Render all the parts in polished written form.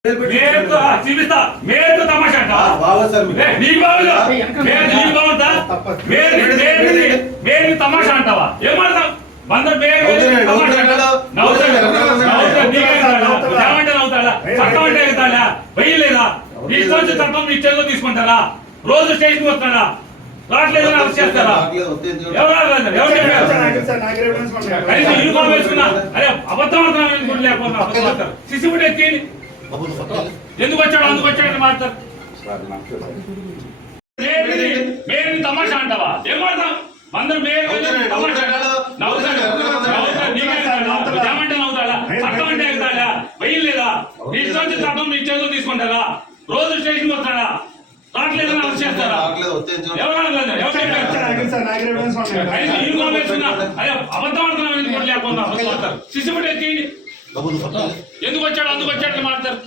చూపిస్తా మేరు తమాషా అంట నీకు బాగుందా మేరు తమాషా అంటావా ఏమంటావు బందర్ ఏమంటే నవ్వుతాడా చట్టం అంటే వెళ్తాడా వెయ్యలేదా ఇష్టం చట్టం మీ చేతిలో తీసుకుంటారా రోజు స్టేషన్ వస్తాడా రావట్లేదని అరెస్ట్ చేస్తారా యూనిఫామ్ వేసుకున్నా అదే అబద్ధం ఆడుతున్నా లేకపోతే సిసిబుడ్ ఎక్కి ఎందుకు వచ్చాడు అందుకు వచ్చాడని మాట్లాడతారు తమాషా అంటావా ఏం మాడతాం అందరు ఏమంటే నవ్వుతాడా చట్టం అంటే వెళ్తాడా వెయ్యలేదా ఇష్టం చట్టం మీ చేతిలో తీసుకుంటారా రోజు స్టేషన్ వస్తాడా రావట్లేదని అరెస్ట్ చేస్తారా యూనిఫామ్ వేసుకున్నా అదే అబద్ధం ఆడుతున్నా లేకపోతే సిసిబుడ్ ఎక్కి ఎందుకు వచ్చాడు అందుకు వచ్చాడని మాట్లాడతారు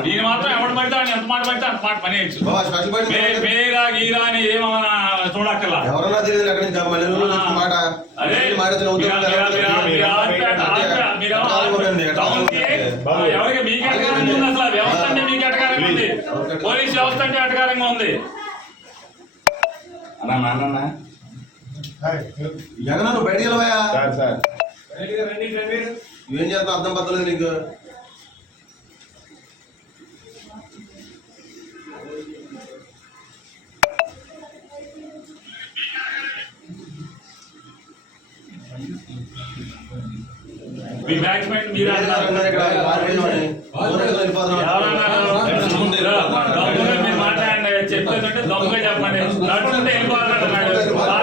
నేను మాత్రం ఎవడు పడితే ఎంత మాట పడితే అంత మాట పని మేరా గీరా అని ఏమన్నా చూడక్కర్లా ఎవరికి మీకు ఎటకారంగా ఉంది అసలు వ్యవస్థ అంటే మీకు ఎటకారంగా ఉంది పోలీస్ వ్యవస్థ అంటే ఎటకారంగా ఉంది జగన్ నువ్వు బయటికి వెళ్ళవా ఏం చేస్తావు అర్థం పట్టలేదు నీకు మీ బ్యాట్స్మెన్ మీరు మాట్లాడండి చెప్పేదంటే దొంగ చెప్పండి నడుచుకుంటే వెళ్ళిపోవాలన్నాడు